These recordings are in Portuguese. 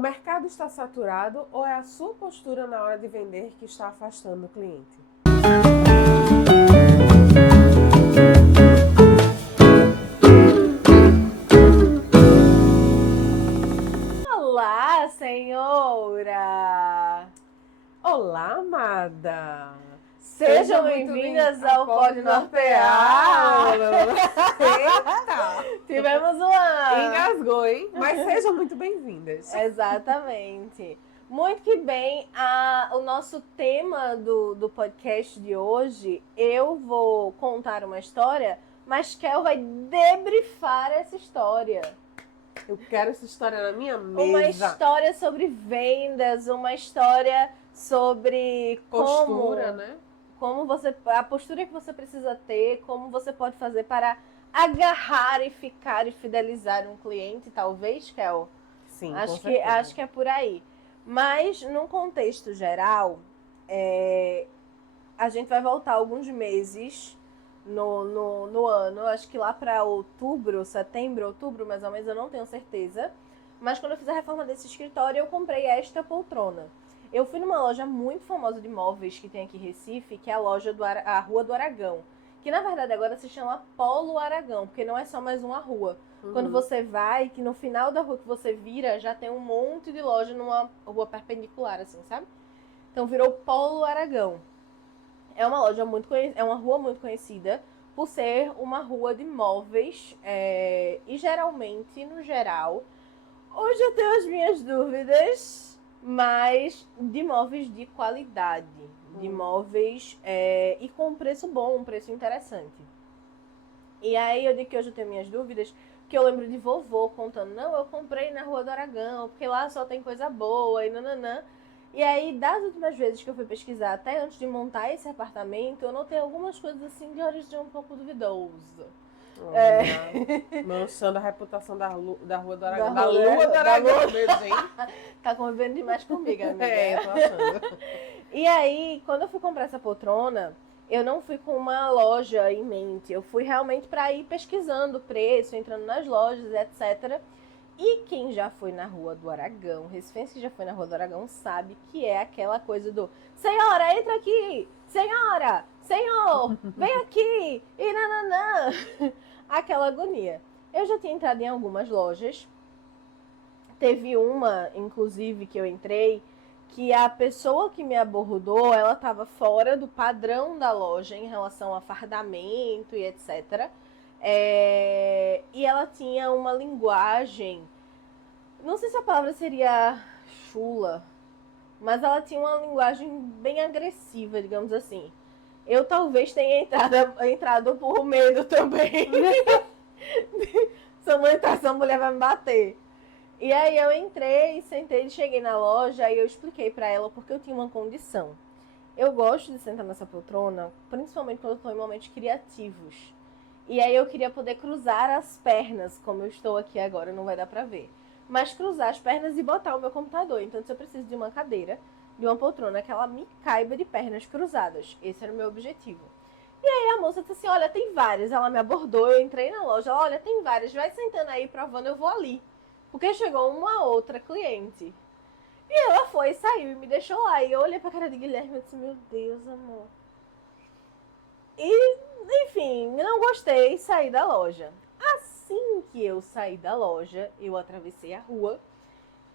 mercado está saturado ou é a sua postura na hora de vender que está afastando o cliente? Olá, senhora! Olá, amada! Sejam bem-vindas ao Pode Nortear! Eita! Tivemos uma... Engasgou, hein? Mas sejam muito bem-vindas. Exatamente. Muito que bem, o nosso tema do podcast de hoje, eu vou contar uma história, mas Kel vai debriefar essa história. Eu quero essa história na minha mesa. Uma história sobre vendas, uma história sobre postura, né? Como você, a postura que você precisa ter, como você pode fazer para agarrar e ficar e fidelizar um cliente, talvez, Kel? Sim, acho que é por aí. Mas, num contexto geral, a gente vai voltar alguns meses no ano, acho que lá para setembro, outubro, mais ou menos, eu não tenho certeza. Mas quando eu fiz a reforma desse escritório, eu comprei esta poltrona. Eu fui numa loja muito famosa de móveis que tem aqui em Recife, que é a Rua do Aragão. Que na verdade agora se chama Polo Aragão, porque não é só mais uma rua. Quando você vai, que no final da rua que você vira, já tem um monte de loja numa rua perpendicular, assim, sabe? Então virou Polo Aragão. É uma loja é uma rua muito conhecida por ser uma rua de móveis e geralmente, no geral, hoje eu tenho as minhas dúvidas, mas de móveis de qualidade, de móveis e com um preço bom, um preço interessante. E aí eu digo que hoje eu tenho minhas dúvidas, porque eu lembro de vovô contando, não, eu comprei na Rua do Aragão, porque lá só tem coisa boa e nananã. E aí, das últimas vezes que eu fui pesquisar, até antes de montar esse apartamento, eu notei algumas coisas assim de origem um pouco duvidosa. Manchando a reputação da Rua do Aragão. Da Lua do Aragão, hein? Tá convivendo demais comigo, amiga. Eu tô achando. E aí, quando eu fui comprar essa poltrona, eu não fui com uma loja em mente. Eu fui realmente pra ir pesquisando o preço, entrando nas lojas, etc. E quem já foi na Rua do Aragão, recifense que já foi na Rua do Aragão, sabe que é aquela coisa do senhora, entra aqui! Senhora! Senhor! Vem aqui! E nananã! Aquela agonia. Eu já tinha entrado em algumas lojas. Teve uma, inclusive, que eu entrei, que a pessoa que me abordou, ela estava fora do padrão da loja em relação a fardamento e etc. E ela tinha uma linguagem, não sei se a palavra seria chula, mas ela tinha uma linguagem bem agressiva, digamos assim. Eu talvez tenha entrado por medo também. Se eu não entrar, essa mulher vai me bater. E aí eu entrei, sentei, cheguei na loja e eu expliquei pra ela porque eu tinha uma condição. Eu gosto de sentar nessa poltrona, principalmente quando eu estou em momentos criativos. E aí eu queria poder cruzar as pernas, como eu estou aqui agora, não vai dar pra ver. Mas cruzar as pernas e botar o meu computador. Então eu preciso de uma cadeira, de uma poltrona que ela me caiba de pernas cruzadas. Esse era o meu objetivo. E aí a moça disse assim, olha, tem várias. Ela me abordou, eu entrei na loja, olha, tem várias, vai sentando aí, provando, eu vou ali. Porque chegou uma outra cliente. E ela foi, saiu e me deixou lá. E eu olhei pra cara de Guilherme e disse, meu Deus, amor. E, enfim, não gostei, saí da loja. Assim que eu saí da loja, eu atravessei a rua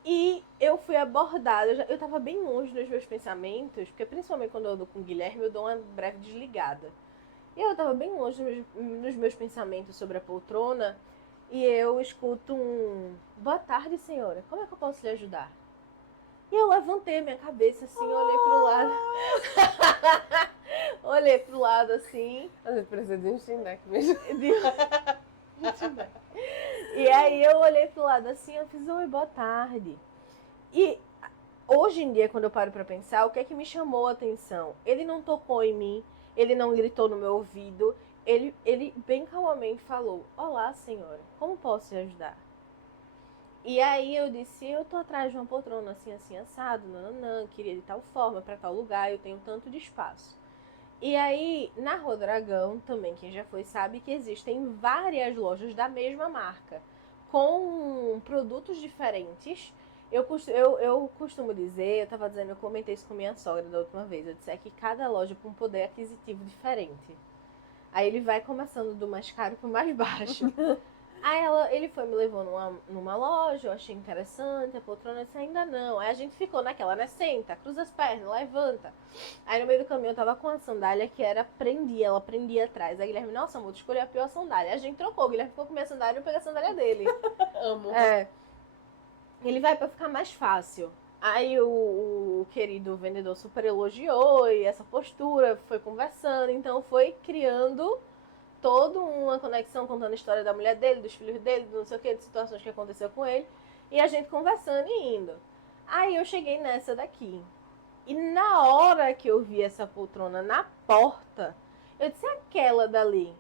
e eu fui abordada. Eu tava bem longe nos meus pensamentos, porque principalmente quando eu ando com o Guilherme, eu dou uma breve desligada. E eu tava bem longe nos meus pensamentos sobre a poltrona e eu escuto boa tarde, senhora, como é que eu posso lhe ajudar? E eu levantei a minha cabeça assim, olhei pro lado. Olhei pro lado assim. A gente precisa de um Schindler mesmo. E aí eu olhei pro lado assim, eu fiz, oi, boa tarde. E hoje em dia, quando eu paro pra pensar, o que é que me chamou a atenção? Ele não tocou em mim, ele não gritou no meu ouvido, ele bem calmamente falou, olá, senhora, como posso te ajudar? E aí eu disse, eu tô atrás de uma poltrona assim, assim, assado, nananã, queria de tal forma, pra tal lugar, eu tenho tanto de espaço. E aí, na Rua do Aragão, também quem já foi sabe que existem várias lojas da mesma marca, com produtos diferentes Eu costumo dizer, eu tava dizendo, eu comentei isso com minha sogra da última vez. Eu disse é que cada loja com um poder aquisitivo diferente. Aí ele vai começando do mais caro pro mais baixo. Aí ele foi, me levou numa loja, eu achei interessante, a poltrona disse, ainda não. Aí a gente ficou naquela, né? Senta, cruza as pernas, levanta. Aí no meio do caminho eu tava com a sandália que ela prendia atrás. Aí Guilherme, nossa, amor, tu escolheu a pior sandália. Aí a gente trocou, o Guilherme ficou com minha sandália e eu peguei a sandália dele. Amo. Ele vai pra ficar mais fácil. Aí o querido vendedor super elogiou e essa postura, foi conversando, então foi criando toda uma conexão, contando a história da mulher dele, dos filhos dele, não sei o que, de situações que aconteceu com ele. E a gente conversando e indo. Aí eu cheguei nessa daqui. E na hora que eu vi essa poltrona na porta, eu disse, aquela dali.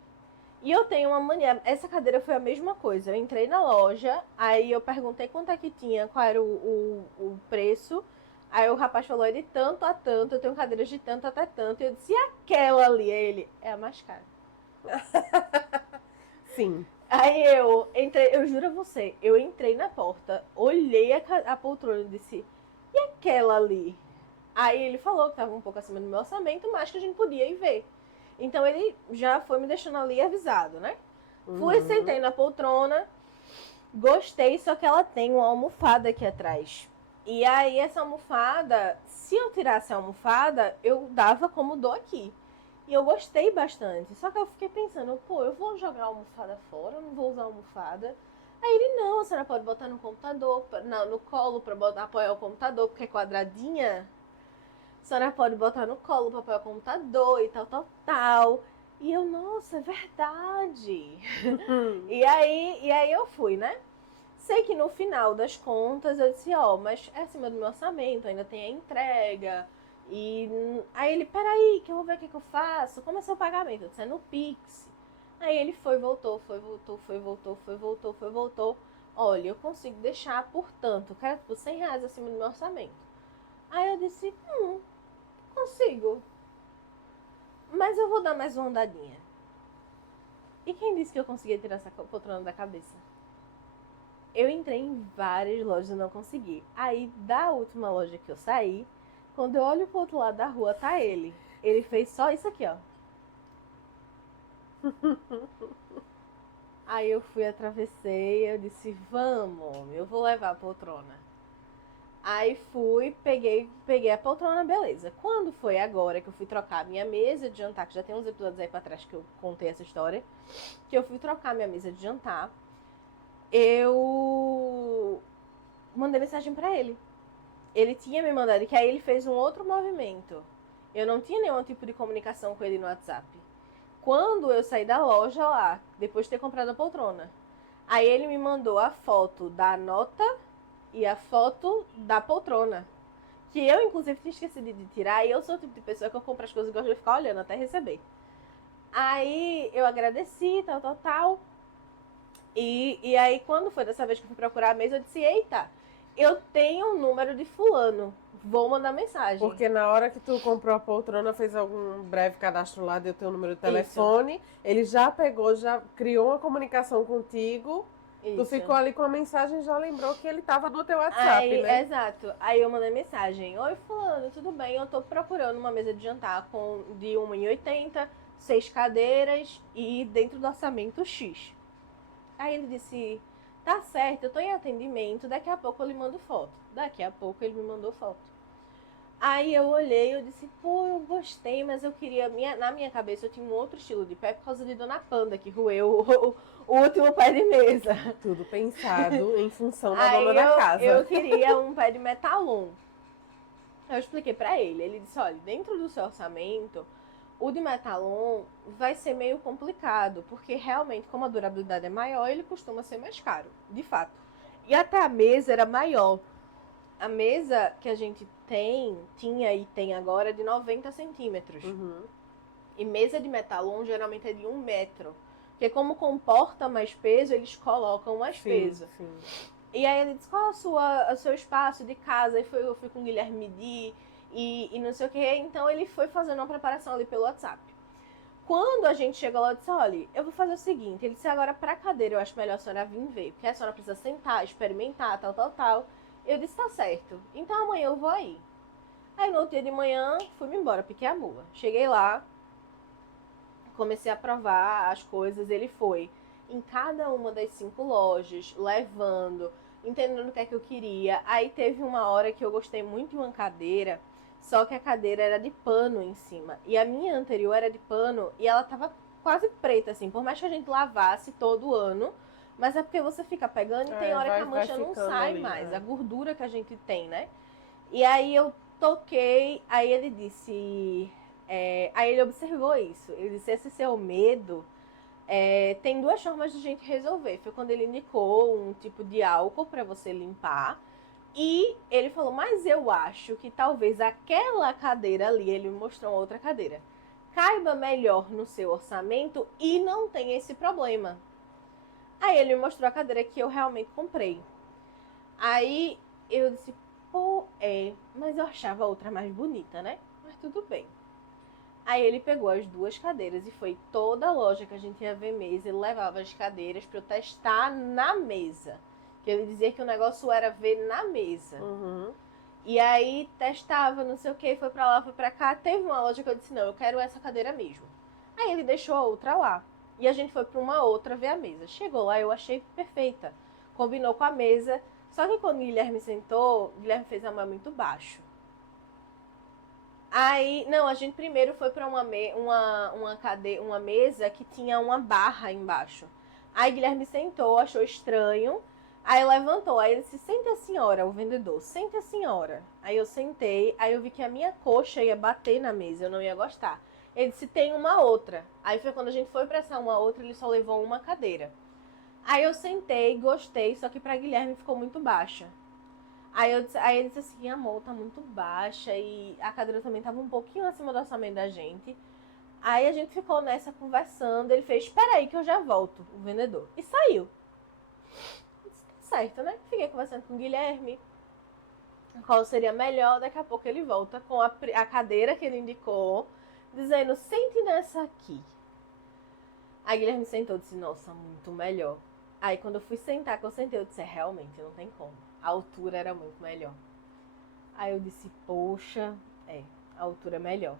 E eu tenho uma mania, essa cadeira foi a mesma coisa. Eu entrei na loja, aí eu perguntei quanto é que tinha, qual era o preço. Aí o rapaz falou, é de tanto a tanto, eu tenho cadeiras de tanto até tanto. E eu disse, e aquela ali? Ele, é a mais cara. Sim. Aí eu entrei, eu juro a você, eu entrei na porta, olhei a poltrona e disse, e aquela ali? Aí ele falou que estava um pouco acima do meu orçamento, mas que a gente podia ir ver. Então ele já foi me deixando ali avisado, né? Fui, sentei na poltrona, gostei, só que ela tem uma almofada aqui atrás. E aí essa almofada, se eu tirasse a almofada, eu dava como dou aqui. E eu gostei bastante. Só que eu fiquei pensando, pô, eu vou jogar a almofada fora, eu não vou usar a almofada. Aí ele, não, a senhora pode botar no computador, no colo pra apoiar o computador, porque é quadradinha. A senhora pode botar no colo pra apoiar o computador e tal, tal, tal. E eu, nossa, é verdade. E aí eu fui, né? Sei que no final das contas eu disse, ó, mas é acima do meu orçamento, ainda tem a entrega. E aí ele, peraí, que eu vou ver o que eu faço. Como é seu pagamento? Eu disse, é no Pix. Aí ele foi, voltou. Olha, eu consigo deixar por tanto, quero por R$100 acima do meu orçamento. Aí eu disse, consigo. Mas eu vou dar mais uma andadinha. E quem disse que eu conseguia tirar essa poltrona da cabeça? Eu entrei em várias lojas e não consegui. Aí, da última loja que eu saí, quando eu olho pro outro lado da rua, tá ele. Ele fez só isso aqui, ó. Aí eu fui, atravessei, eu disse, vamos, eu vou levar a poltrona. Aí fui, peguei a poltrona, beleza. Quando foi agora que eu fui trocar a minha mesa de jantar, que já tem uns episódios aí pra trás que eu contei essa história, que eu fui trocar a minha mesa de jantar, eu mandei mensagem pra ele. Ele tinha me mandado, que aí ele fez um outro movimento. Eu não tinha nenhum tipo de comunicação com ele no WhatsApp. Quando eu saí da loja lá, depois de ter comprado a poltrona, aí ele me mandou a foto da nota e a foto da poltrona. Que eu, inclusive, tinha esquecido de tirar. E eu sou o tipo de pessoa que eu compro as coisas e gosto de ficar olhando até receber. Aí eu agradeci, tal. E aí, quando foi dessa vez que eu fui procurar a mesa, eu disse, eita, eu tenho um número de fulano. Vou mandar mensagem. Porque na hora que tu comprou a poltrona, fez algum breve cadastro lá, deu teu número de telefone. Isso. Ele já pegou, já criou uma comunicação contigo. Isso. Tu ficou ali com a mensagem e já lembrou que ele tava no teu WhatsApp, aí, né? Exato. Aí eu mandei mensagem. Oi, fulano, tudo bem? Eu tô procurando uma mesa de jantar de 1,80, 6 cadeiras e dentro do orçamento X. Aí ele disse, tá certo, eu tô em atendimento, daqui a pouco eu lhe mando foto. Daqui a pouco ele me mandou foto. Aí eu olhei, eu disse, pô, eu gostei, mas eu queria, na minha cabeça eu tinha um outro estilo de pé por causa de Dona Panda, que roeu o último pé de mesa. Tudo pensado em função da dona da casa. Eu queria um pé de metalon. Eu expliquei pra ele, ele disse, olha, dentro do seu orçamento, o de metalon vai ser meio complicado, porque realmente, como a durabilidade é maior, ele costuma ser mais caro, de fato. E até a mesa era maior. A mesa que a gente tinha e tem agora é de 90 centímetros. Uhum. E mesa de metalon geralmente é de 1 metro. Porque como comporta mais peso, eles colocam mais peso. Sim. E aí ele disse, qual o seu espaço de casa? E eu fui com o Guilherme medir e não sei o que. Então ele foi fazendo uma preparação ali pelo WhatsApp. Quando a gente chegou lá, eu disse, olha, eu vou fazer o seguinte. Ele disse, agora pra cadeira eu acho melhor a senhora vir ver. Porque a senhora precisa sentar, experimentar, tal. Eu disse, tá certo. Então amanhã eu vou aí. Aí no outro dia de manhã, fui-me embora, piquei a mula. Cheguei lá, comecei a provar as coisas. Ele foi em cada uma das 5 lojas, levando, entendendo o que é que eu queria. Aí teve uma hora que eu gostei muito de uma cadeira, só que a cadeira era de pano em cima. E a minha anterior era de pano e ela tava quase preta, assim. Por mais que a gente lavasse todo ano, mas é porque você fica pegando e tem hora que a mancha não sai ali, mais. A gordura que a gente tem, né? E aí eu toquei, aí ele disse... aí ele observou isso. Ele disse, esse seu medo... tem 2 formas de a gente resolver. Foi quando ele indicou um tipo de álcool para você limpar. E ele falou, mas eu acho que talvez aquela cadeira ali, ele me mostrou uma outra cadeira, caiba melhor no seu orçamento e não tem esse problema. Aí ele me mostrou a cadeira que eu realmente comprei. Aí eu disse, pô, mas eu achava a outra mais bonita, né? Mas tudo bem. Aí ele pegou as 2 cadeiras e foi toda a loja que a gente ia ver mesa, ele levava as cadeiras para eu testar na mesa. Que ele dizia que o negócio era ver na mesa. Uhum. E aí testava, não sei o que, foi pra lá, foi pra cá. Teve uma loja que eu disse, não, eu quero essa cadeira mesmo. Aí ele deixou a outra lá. E a gente foi pra uma outra ver a mesa. Chegou lá, eu achei perfeita. Combinou com a mesa. Só que quando o Guilherme sentou, o Guilherme fez a mão muito baixo. Aí, não, a gente primeiro foi pra uma mesa que tinha uma barra embaixo. Aí Guilherme sentou, achou estranho. Aí levantou, aí ele disse, sente a senhora, o vendedor, sente a senhora. Aí eu sentei, aí eu vi que a minha coxa ia bater na mesa, eu não ia gostar. Ele disse, tem uma outra. Aí foi quando a gente foi pra essa uma outra, ele só levou uma cadeira. Aí eu sentei, gostei, só que pra Guilherme ficou muito baixa. Aí ele disse assim, amor, tá muito baixa e a cadeira também tava um pouquinho acima do orçamento da gente. Aí a gente ficou nessa conversando, ele fez, espera aí que eu já volto, o vendedor. E saiu. Certo, né? Fiquei conversando com o Guilherme. Qual seria melhor? Daqui a pouco ele volta com a cadeira que ele indicou, dizendo, sente nessa aqui. Aí Guilherme sentou e disse, nossa, muito melhor. Aí quando eu fui sentar, que eu sentei, eu disse, realmente, não tem como. A altura era muito melhor. Aí eu disse, poxa, a altura é melhor.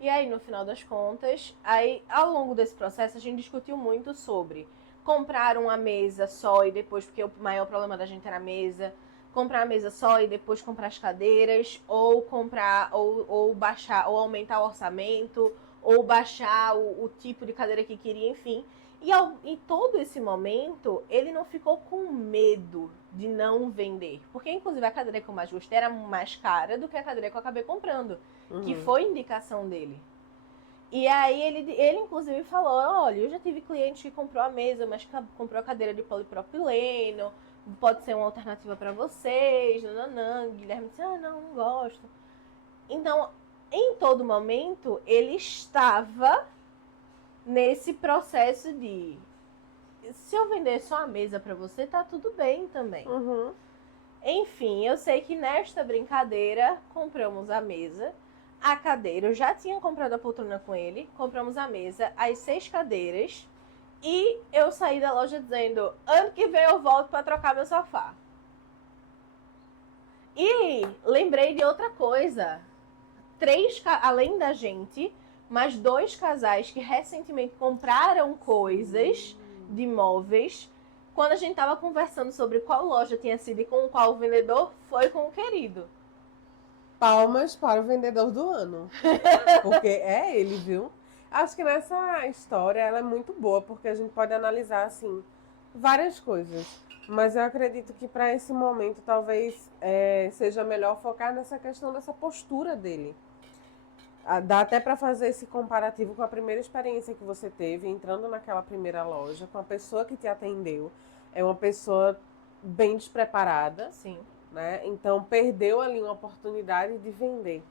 E aí, no final das contas, aí ao longo desse processo, a gente discutiu muito sobre comprar uma mesa só e depois, porque o maior problema da gente era a mesa, comprar a mesa só e depois comprar as cadeiras, ou comprar, ou baixar, ou aumentar o orçamento, ou baixar o tipo de cadeira que queria, enfim. E em todo esse momento, ele não ficou com medo de não vender. Porque, inclusive, a cadeira que eu mais gostei era mais cara do que a cadeira que eu acabei comprando. Uhum. Que foi indicação dele. E aí ele inclusive falou, olha, eu já tive cliente que comprou a mesa, mas comprou a cadeira de polipropileno, pode ser uma alternativa para vocês, nananã. Guilherme disse, não gosto. Então, em todo momento, ele estava nesse processo de, se eu vender só a mesa para você, tá tudo bem também. Uhum. Enfim, eu sei que nesta brincadeira, compramos a mesa, a cadeira, eu já tinha comprado a poltrona com ele, compramos a mesa, as 6 cadeiras, e eu saí da loja dizendo, ano que vem eu volto para trocar meu sofá. E lembrei de outra coisa, 3, além da gente, mais 2 casais que recentemente compraram coisas de móveis. Quando a gente tava conversando sobre qual loja tinha sido e com qual vendedor, foi com o querido. Palmas para o vendedor do ano. Porque é ele, viu? Acho que nessa história ela é muito boa, porque a gente pode analisar, assim, várias coisas. Mas eu acredito que para esse momento talvez seja melhor focar nessa questão dessa postura dele. Dá até para fazer esse comparativo com a primeira experiência que você teve, entrando naquela primeira loja, com a pessoa que te atendeu. É uma pessoa bem despreparada. Sim. Né? Então, perdeu ali uma oportunidade de vender.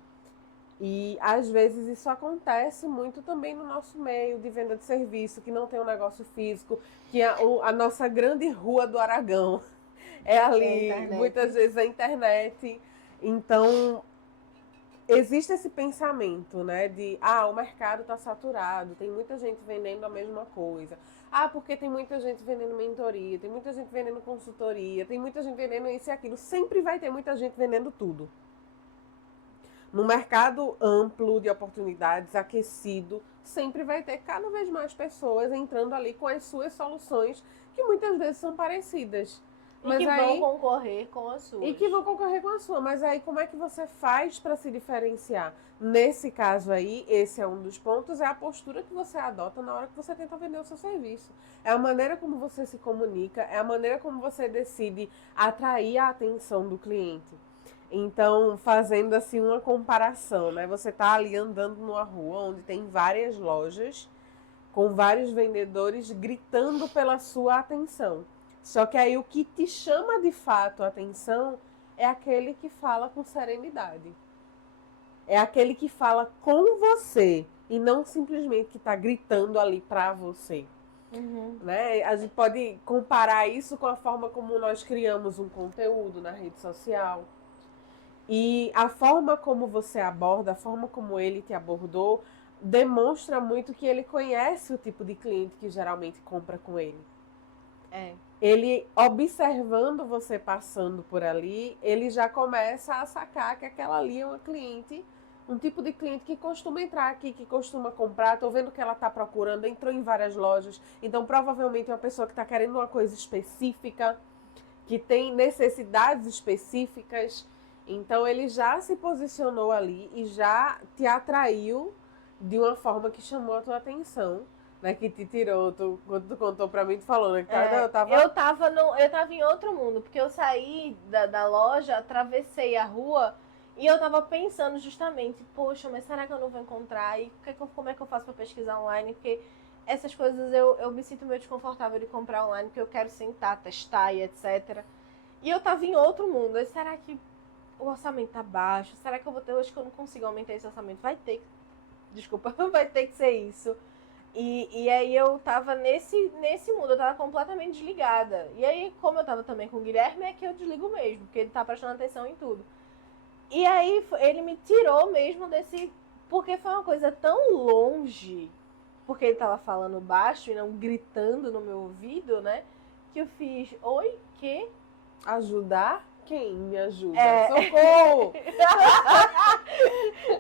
E, às vezes, isso acontece muito também no nosso meio de venda de serviço, que não tem um negócio físico, que a nossa grande rua do Aragão é ali, muitas vezes a internet. Então, existe esse pensamento, né, de, o mercado está saturado, tem muita gente vendendo a mesma coisa. Porque tem muita gente vendendo mentoria, tem muita gente vendendo consultoria, tem muita gente vendendo isso e aquilo. Sempre vai ter muita gente vendendo tudo. No mercado amplo de oportunidades, aquecido, sempre vai ter cada vez mais pessoas entrando ali com as suas soluções, que muitas vezes são parecidas. Mas que vão concorrer com a sua. E que vão concorrer com a sua. Mas aí como é que você faz para se diferenciar? Nesse caso aí, esse é um dos pontos, é a postura que você adota na hora que você tenta vender o seu serviço. É a maneira como você se comunica, é a maneira como você decide atrair a atenção do cliente. Então, fazendo assim uma comparação, né? Você tá ali andando numa rua onde tem várias lojas, com vários vendedores gritando pela sua atenção. Só que aí o que te chama de fato a atenção é aquele que fala com serenidade. É aquele que fala com você e não simplesmente que está gritando ali para você. Né? A gente pode comparar isso com a forma como nós criamos um conteúdo na rede social. E a forma como você aborda, a forma como ele te abordou, demonstra muito que ele conhece o tipo de cliente que geralmente compra com ele. Ele, observando você passando por ali, ele já começa a sacar que aquela ali é uma cliente, um tipo de cliente que costuma entrar aqui, que costuma comprar. Estou vendo que ela está procurando, entrou em várias lojas. Então, provavelmente é uma pessoa que está querendo uma coisa específica, que tem necessidades específicas. Então, ele já se posicionou ali e já te atraiu de uma forma que chamou a tua atenção. Né, que te tirou, quando tu contou pra mim, tu falou, né? Eu tava em outro mundo, porque eu saí da loja, atravessei a rua e eu tava pensando justamente, poxa, mas será que eu não vou encontrar? E como é que eu faço pra pesquisar online? Porque essas coisas eu me sinto meio desconfortável de comprar online, porque eu quero sentar, testar e etc. E eu tava em outro mundo. E será que o orçamento tá baixo? Será que eu vou ter? Eu acho que eu não consigo aumentar esse orçamento. Vai ter que ser isso. E aí eu tava nesse mundo, eu tava completamente desligada. E aí, como eu tava também com o Guilherme, é que eu desligo mesmo, porque ele tá prestando atenção em tudo. E aí ele me tirou mesmo desse... Porque foi uma coisa tão longe, porque ele tava falando baixo e não gritando no meu ouvido, né? Que eu fiz, oi, que? Ajudar? Quem me ajuda? Socorro!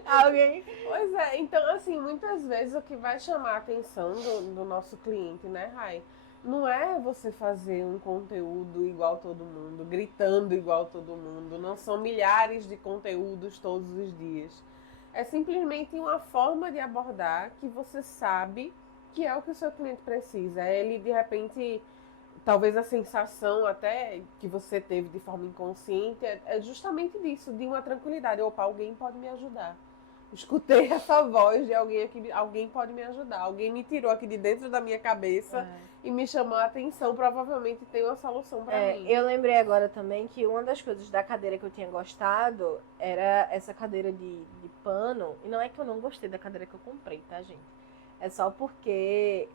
Alguém? Pois é, então assim, muitas vezes o que vai chamar a atenção do nosso cliente, né, Rai? Não é você fazer um conteúdo igual todo mundo, gritando igual todo mundo. Não são milhares de conteúdos todos os dias. É simplesmente uma forma de abordar que você sabe que é o que o seu cliente precisa. Ele, de repente... Talvez a sensação até que você teve de forma inconsciente é justamente disso, de uma tranquilidade. Opa, alguém pode me ajudar. Escutei essa voz de alguém aqui, alguém pode me ajudar. Alguém me tirou aqui de dentro da minha cabeça e me chamou a atenção. Provavelmente tem uma solução para mim. Eu lembrei agora também que uma das coisas da cadeira que eu tinha gostado era essa cadeira de pano. E não é que eu não gostei da cadeira que eu comprei, tá, gente? É só porque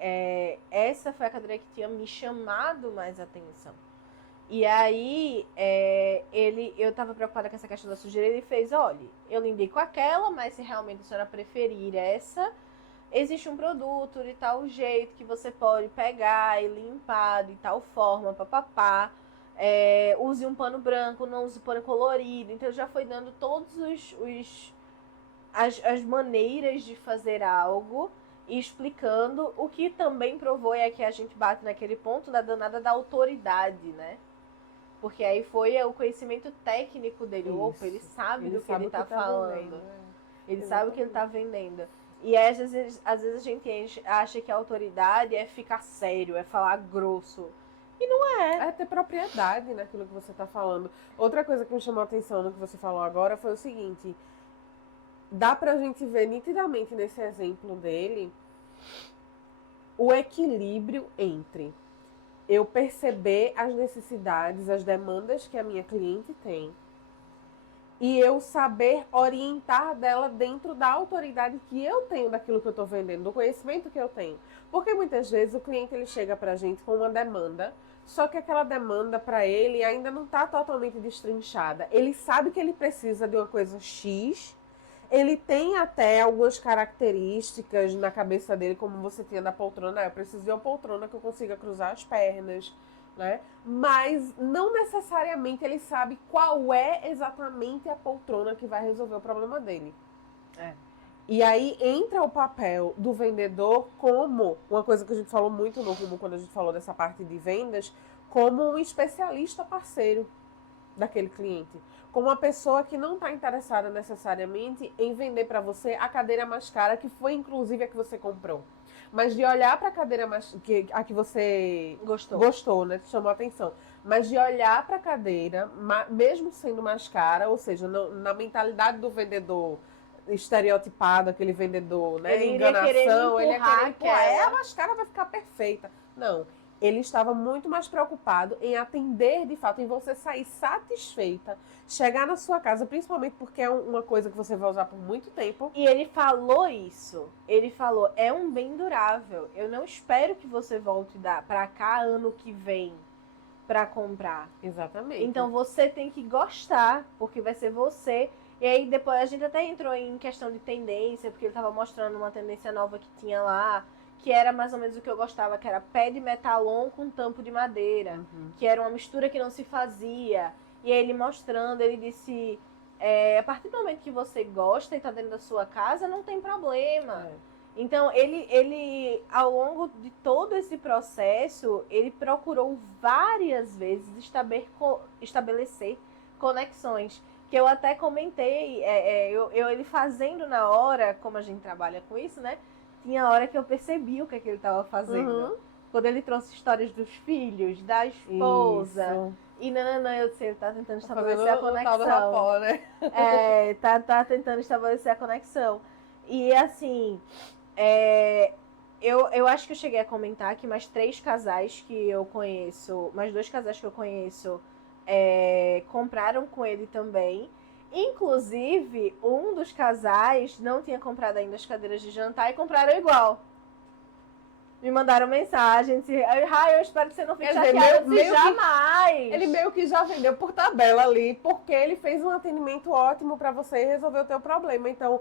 essa foi a cadeira que tinha me chamado mais atenção. E aí, eu tava preocupada com essa questão da sujeira. Ele fez, olha, eu lhe indico aquela, mas se realmente a senhora preferir essa, existe um produto de tal jeito que você pode pegar e limpar de tal forma, papapá. Use um pano branco, não use pano colorido. Então, já foi dando todos as maneiras de fazer algo e explicando. O que também provou é que a gente bate naquele ponto da danada da autoridade, né? Porque aí foi o conhecimento técnico dele. Opa, ele sabe do que ele tá falando. Ele sabe o que ele tá vendendo. E às vezes a gente acha que a autoridade é ficar sério, é falar grosso. E não é. É ter propriedade naquilo que você tá falando. Outra coisa que me chamou a atenção no que você falou agora foi o seguinte. Dá pra gente ver nitidamente nesse exemplo dele o equilíbrio entre eu perceber as necessidades, as demandas que a minha cliente tem e eu saber orientar dela dentro da autoridade que eu tenho daquilo que eu estou vendendo, do conhecimento que eu tenho. Porque muitas vezes o cliente ele chega pra gente com uma demanda, só que aquela demanda para ele ainda não está totalmente destrinchada. Ele sabe que ele precisa de uma coisa X, Ele tem até algumas características na cabeça dele, como você tinha da poltrona. Eu preciso de uma poltrona que eu consiga cruzar as pernas, né? Mas não necessariamente ele sabe qual é exatamente a poltrona que vai resolver o problema dele. E aí entra o papel do vendedor como, uma coisa que a gente falou muito no Rumo quando a gente falou dessa parte de vendas, como um especialista parceiro daquele cliente. Como uma pessoa que não está interessada necessariamente em vender para você a cadeira mais cara, que foi inclusive a que você comprou. Mas de olhar para a cadeira a que você gostou, né? Te chamou a atenção. Mas de olhar para a cadeira, mesmo sendo mais cara, ou seja, na mentalidade do vendedor estereotipado, aquele vendedor, né? Enganação, ele ia querer empurrar, a mais cara vai ficar perfeita. Não. Ele estava muito mais preocupado em atender de fato, em você sair satisfeita, chegar na sua casa, principalmente porque é uma coisa que você vai usar por muito tempo. E ele falou isso. Ele falou, é um bem durável. Eu não espero que você volte pra cá ano que vem pra comprar. Exatamente. Então você tem que gostar, porque vai ser você. E aí depois a gente até entrou em questão de tendência, porque ele estava mostrando uma tendência nova que tinha lá, que era mais ou menos o que eu gostava, que era pé de metalon com tampo de madeira, que era uma mistura que não se fazia. E aí ele mostrando, ele disse, a partir do momento que você gosta e está dentro da sua casa, não tem problema. Então, ele, ao longo de todo esse processo, ele procurou várias vezes estabelecer conexões. Que eu até comentei, ele fazendo na hora, como a gente trabalha com isso, né? Tinha hora que eu percebi o que ele estava fazendo. Quando ele trouxe histórias dos filhos, da esposa. Isso. E não, eu sei, ele tá tentando estabelecer a conexão. Do rapó, né? Tá tentando estabelecer a conexão. E assim, eu acho que eu cheguei a comentar que mais 3 casais que eu conheço, mais 2 casais que eu conheço, compraram com ele também. Inclusive, um dos casais não tinha comprado ainda as cadeiras de jantar e compraram igual. Me mandaram mensagem, eu espero que você não fique chateado, jamais. Ele meio que já vendeu por tabela ali, porque ele fez um atendimento ótimo para você e resolveu o teu problema. Então,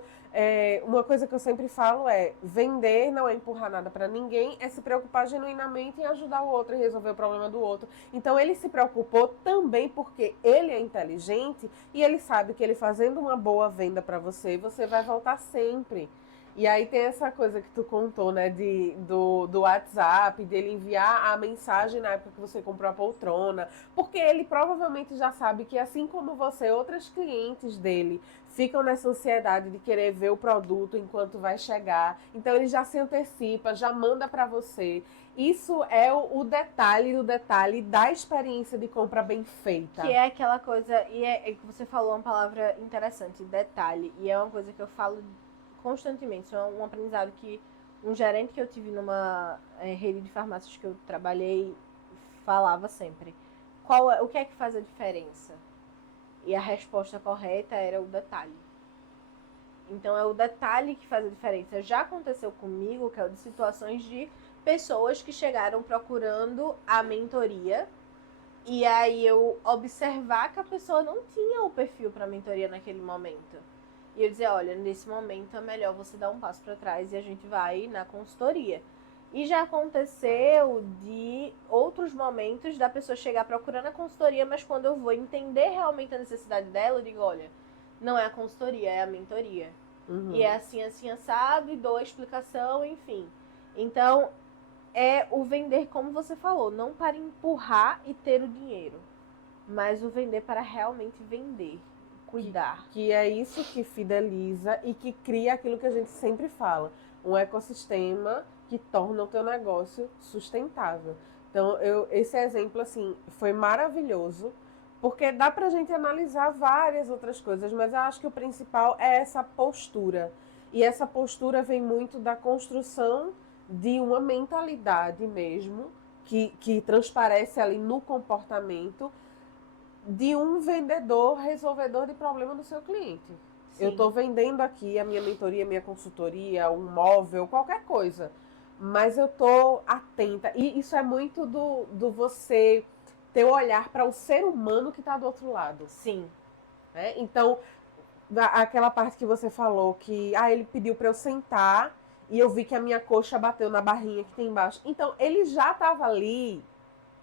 uma coisa que eu sempre falo é, vender não é empurrar nada para ninguém, é se preocupar genuinamente em ajudar o outro e resolver o problema do outro. Então, ele se preocupou também porque ele é inteligente e ele sabe que ele fazendo uma boa venda para você, você vai voltar sempre. E aí tem essa coisa que tu contou, né, do WhatsApp, dele enviar a mensagem na época que você comprou a poltrona, porque ele provavelmente já sabe que, assim como você, outros clientes dele ficam nessa ansiedade de querer ver o produto enquanto vai chegar. Então ele já se antecipa, já manda para você. Isso é o detalhe do detalhe da experiência de compra bem feita. Que é aquela coisa, e você falou uma palavra interessante, detalhe, e é uma coisa que eu falo constantemente. Isso é um aprendizado que um gerente que eu tive numa rede de farmácias que eu trabalhei falava sempre. O que é que faz a diferença? E a resposta correta era o detalhe. Então é o detalhe que faz a diferença. Já aconteceu comigo, que é de situações de pessoas que chegaram procurando a mentoria e aí eu observar que a pessoa não tinha o perfil para mentoria naquele momento. E eu dizer, olha, nesse momento é melhor você dar um passo para trás e a gente vai na consultoria. E já aconteceu de outros momentos da pessoa chegar procurando a consultoria, mas quando eu vou entender realmente a necessidade dela, eu digo, olha, não é a consultoria, é a mentoria. E é assim, sabe, dou a explicação, enfim. Então, é o vender, como você falou, não para empurrar e ter o dinheiro, mas o vender para realmente vender. Cuidar. Que é isso que fideliza e que cria aquilo que a gente sempre fala. Um ecossistema que torna o teu negócio sustentável. Então, esse exemplo, assim, foi maravilhoso, porque dá pra gente analisar várias outras coisas, mas eu acho que o principal é essa postura. E essa postura vem muito da construção de uma mentalidade mesmo, que transparece ali no comportamento, de um vendedor resolvedor de problema do seu cliente. Sim. Eu estou vendendo aqui a minha mentoria, a minha consultoria, um móvel, qualquer coisa. Mas eu estou atenta. E isso é muito do você ter o olhar para o ser humano que está do outro lado. Sim. Então, aquela parte que você falou que ele pediu para eu sentar e eu vi que a minha coxa bateu na barrinha que tem embaixo. Então, ele já estava ali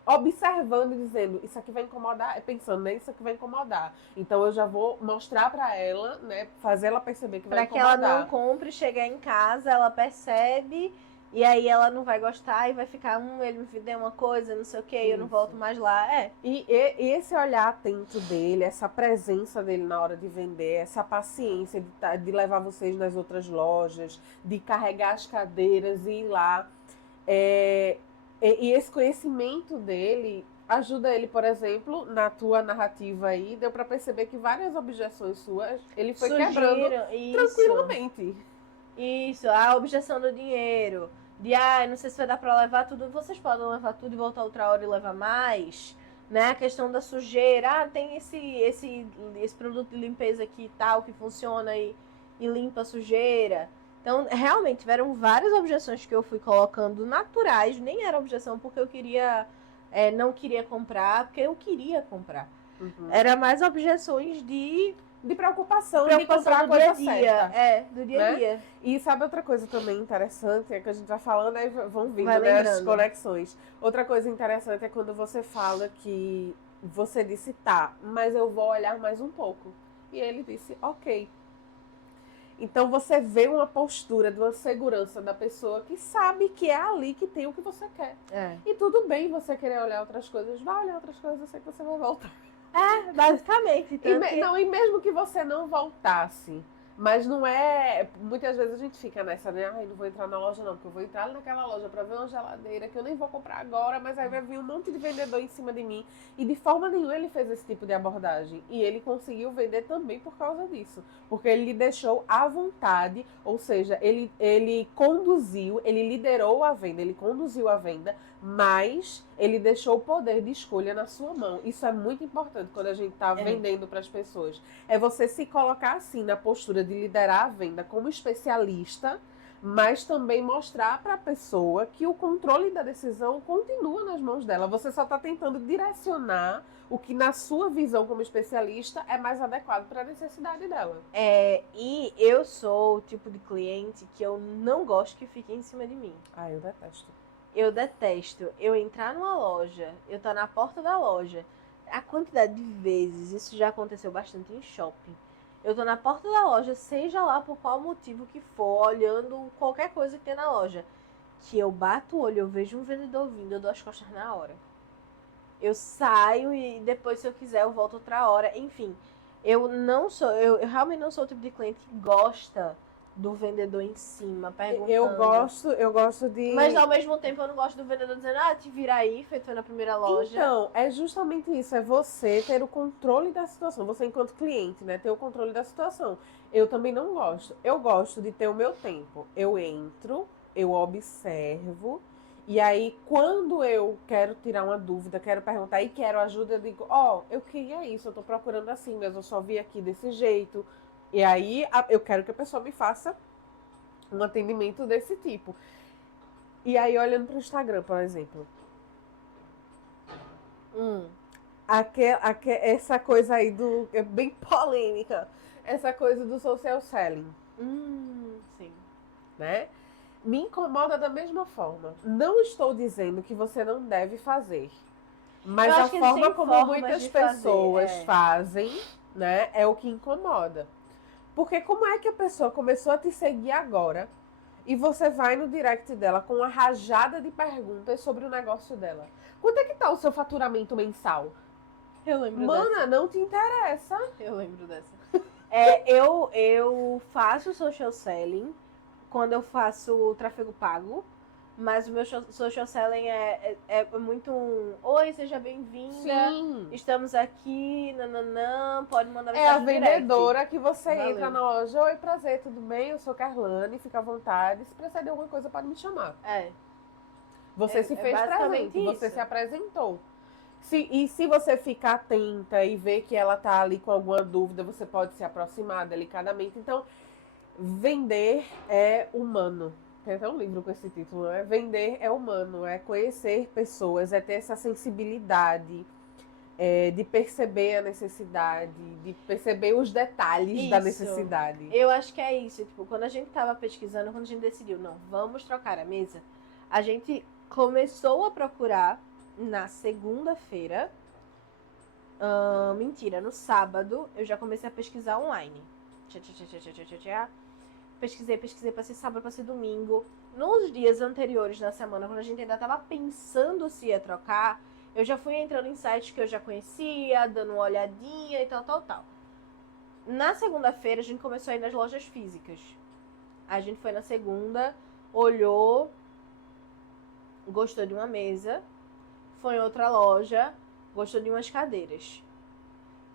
observando e dizendo, isso aqui vai incomodar, pensando, né, isso aqui vai incomodar. Então eu já vou mostrar pra ela, né, fazer ela perceber que vai incomodar. Pra que ela não compre, chegar em casa, ela percebe, e aí ela não vai gostar e vai ficar, ele me deu uma coisa, não sei o que, eu não volto mais lá. E esse olhar atento dele, essa presença dele na hora de vender, essa paciência de levar vocês nas outras lojas, de carregar as cadeiras e ir lá, e esse conhecimento dele ajuda ele, por exemplo, na tua narrativa aí, deu pra perceber que várias objeções suas, ele foi quebrando tranquilamente. Isso, a objeção do dinheiro, de, não sei se vai dar pra levar tudo, vocês podem levar tudo e voltar outra hora e levar mais, né? A questão da sujeira, tem esse produto de limpeza aqui e tal, que funciona e limpa a sujeira. Então, realmente, tiveram várias objeções que eu fui colocando naturais. Nem era objeção porque eu queria não queria comprar, porque eu queria comprar. Uhum. Era mais objeções de preocupação de comprar a coisa certa. Do dia a dia. E sabe outra coisa também interessante, é que a gente vai falando, aí vão vindo, né, as conexões. Outra coisa interessante é quando você fala que você disse, tá, mas eu vou olhar mais um pouco. E ele disse, ok. Então você vê uma postura de uma segurança da pessoa que sabe que é ali que tem o que você quer. E tudo bem você querer olhar outras coisas, vai olhar outras coisas, eu sei que você vai voltar. Basicamente. E mesmo que você não voltasse, mas não é... Muitas vezes a gente fica nessa, né? Ai, não vou entrar na loja não, porque eu vou entrar naquela loja pra ver uma geladeira que eu nem vou comprar agora, mas aí vai vir um monte de vendedor em cima de mim. E de forma nenhuma ele fez esse tipo de abordagem. E ele conseguiu vender também por causa disso. Porque ele lhe deixou à vontade, ou seja, ele conduziu, ele liderou a venda, ele conduziu a venda, mas ele deixou o poder de escolha na sua mão. Isso é muito importante quando a gente está vendendo para as pessoas. É você se colocar assim, na postura de liderar a venda como especialista, mas também mostrar para a pessoa que o controle da decisão continua nas mãos dela. Você só está tentando direcionar o que na sua visão como especialista é mais adequado para a necessidade dela. E eu sou o tipo de cliente que eu não gosto que fique em cima de mim. Eu detesto. Eu detesto eu entrar numa loja, eu tô na porta da loja. A quantidade de vezes, isso já aconteceu bastante em shopping. Eu tô na porta da loja, seja lá por qual motivo que for, olhando qualquer coisa que tem na loja. Que eu bato o olho, eu vejo um vendedor vindo, eu dou as costas na hora. Eu saio e depois, se eu quiser, eu volto outra hora. Enfim, eu realmente não sou o tipo de cliente que gosta do vendedor em cima, perguntando. Eu gosto de... Mas ao mesmo tempo eu não gosto do vendedor dizendo, te vira aí, feito na primeira loja. Então, é justamente isso, é você ter o controle da situação, você enquanto cliente, né, ter o controle da situação. Eu também não gosto. Eu gosto de ter o meu tempo. Eu entro, eu observo, e aí quando eu quero tirar uma dúvida, quero perguntar e quero ajuda, eu digo, eu queria isso, eu tô procurando assim, mas eu só vi aqui desse jeito. E aí eu quero que a pessoa me faça um atendimento desse tipo. E aí, olhando para o Instagram, por exemplo. Essa coisa aí é bem polêmica. Essa coisa do social selling. Sim. Né? Me incomoda da mesma forma. Não estou dizendo que você não deve fazer. Mas a forma como muitas pessoas fazem, né, é o que incomoda. Porque como é que a pessoa começou a te seguir agora e você vai no direct dela com uma rajada de perguntas sobre o negócio dela? Quanto é que tá o seu faturamento mensal? Eu lembro dessa. Mana, não te interessa. Eu lembro dessa. Eu faço social selling quando eu faço tráfego pago. Mas o meu social selling é muito oi, seja bem-vinda. Sim. Estamos aqui, nananã, pode mandar mensagem. É a vendedora direct. Que você entra na loja. Oi, prazer, tudo bem? Eu sou Carlane, fica à vontade. Se precisar de alguma coisa, pode me chamar. Você se fez presente, você se apresentou. E se você ficar atenta e ver que ela tá ali com alguma dúvida, você pode se aproximar delicadamente. Então, vender é humano. Tem até um livro com esse título, né? Vender é humano, é conhecer pessoas, é ter essa sensibilidade. de perceber a necessidade, de perceber os detalhes da necessidade. Eu acho que é isso. Tipo, quando a gente tava pesquisando, quando a gente decidiu, não, vamos trocar a mesa, a gente começou a procurar na segunda-feira. Mentira, no sábado eu já comecei a pesquisar online. Pesquisei, passei sábado, passei domingo. Nos dias anteriores na semana, quando a gente ainda tava pensando se ia trocar, eu já fui entrando em sites que eu já conhecia, dando uma olhadinha e tal. Na segunda-feira, a gente começou a ir nas lojas físicas. A gente foi na segunda, olhou, gostou de uma mesa, foi em outra loja, gostou de umas cadeiras.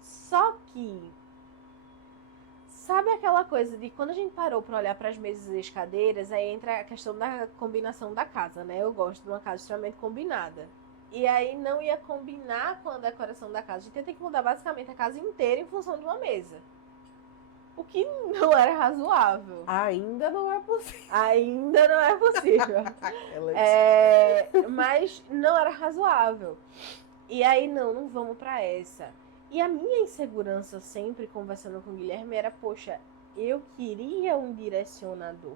Só que, sabe aquela coisa de quando a gente parou pra olhar pras mesas e as cadeiras, aí entra a questão da combinação da casa, né? Eu gosto de uma casa extremamente combinada. E aí não ia combinar com a decoração da casa. A gente ia ter que mudar basicamente a casa inteira em função de uma mesa. O que não era razoável. Ainda não é possível. Ainda não é possível. Mas não era razoável. E aí, não vamos pra essa. E a minha insegurança sempre, conversando com o Guilherme, era, poxa, eu queria um direcionador.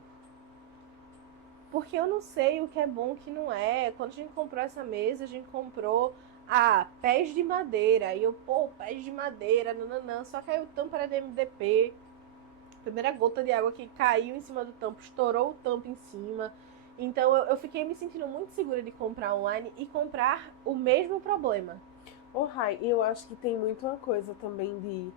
Porque eu não sei o que é bom e o que não é. Quando a gente comprou essa mesa, a gente comprou pés de madeira. E eu, pés de madeira, nananã. Só que aí o tampo era de MDP. Primeira gota de água que caiu em cima do tampo, estourou o tampo em cima. Então eu fiquei me sentindo muito segura de comprar online e comprar o mesmo problema. Rai, eu acho que tem muito uma coisa também de...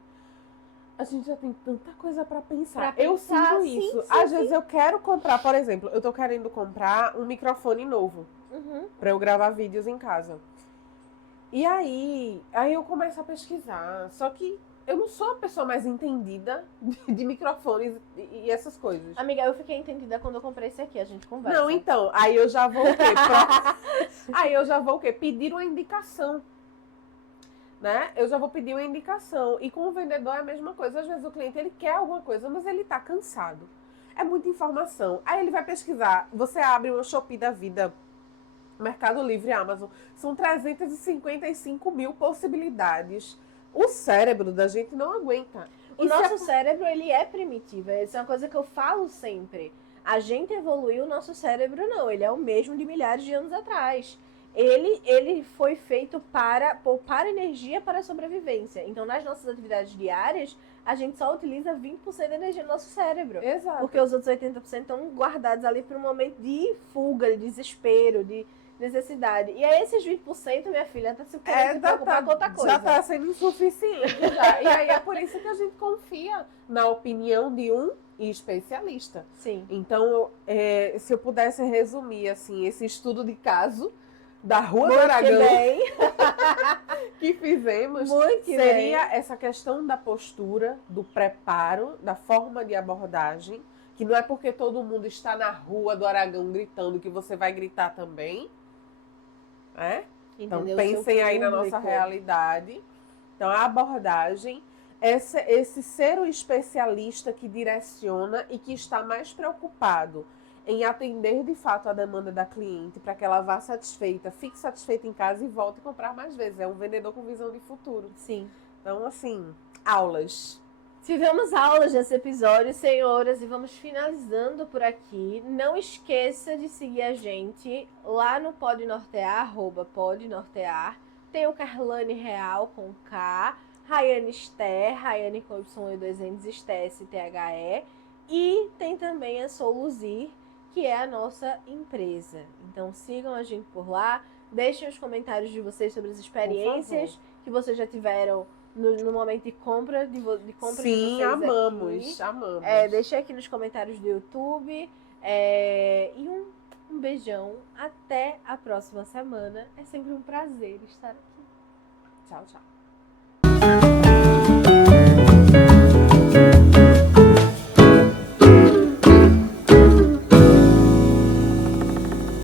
A gente já tem tanta coisa pra pensar. Eu sinto isso. Às vezes eu quero comprar, por exemplo, eu tô querendo comprar um microfone novo. Pra eu gravar vídeos em casa. E aí eu começo a pesquisar. Só que eu não sou a pessoa mais entendida de microfones e essas coisas. Amiga, eu fiquei entendida quando eu comprei esse aqui, a gente conversa. Não, então, aí eu já vou o quê? Pedir uma indicação. Né? Eu já vou pedir uma indicação. E com o vendedor é a mesma coisa. Às vezes o cliente ele quer alguma coisa, mas ele tá cansado. É muita informação. Aí ele vai pesquisar. Você abre uma Shopee da vida, Mercado Livre, Amazon. São 355 mil possibilidades. O cérebro da gente não aguenta. O nosso cérebro, ele é primitivo. Isso é uma coisa que eu falo sempre. A gente evoluiu, o nosso cérebro não. Ele é o mesmo de milhares de anos atrás. Ele foi feito para poupar energia para a sobrevivência. Então, nas nossas atividades diárias, a gente só utiliza 20% da energia do nosso cérebro. Exato. Porque os outros 80% estão guardados ali para um momento de fuga, de desespero, de necessidade. E aí esses 20%, minha filha, tá se preocupar com outra coisa. Já tá sendo insuficiente. Já. E aí é por isso que a gente confia na opinião de um especialista. Sim. Então, se eu pudesse resumir assim, esse estudo de caso da Rua do Aragão que fizemos, seria essa questão da postura, do preparo, da forma de abordagem, que não é porque todo mundo está na Rua do Aragão gritando que você vai gritar também. Então pensem aí na nossa realidade. Então a abordagem, esse ser o especialista que direciona e que está mais preocupado em atender de fato a demanda da cliente para que ela vá satisfeita, fique satisfeita em casa e volte a comprar mais vezes. É um vendedor com visão de futuro. Sim. Então, assim, aulas. Tivemos aulas nesse episódio, senhoras, e vamos finalizando por aqui. Não esqueça de seguir a gente lá no Pode Nortear, @PodeNortear. Tem o Carlane Real com K, Rayane Ster, Rayane com Y e 2 N's, STE. E tem também a Soluzir, que é a nossa empresa. Então sigam a gente por lá, deixem os comentários de vocês sobre as experiências que vocês já tiveram no momento de compra de compra. Sim, de vocês. Amamos. Deixem aqui nos comentários do YouTube. E um beijão. Até a próxima semana. É sempre um prazer estar aqui. Tchau, tchau.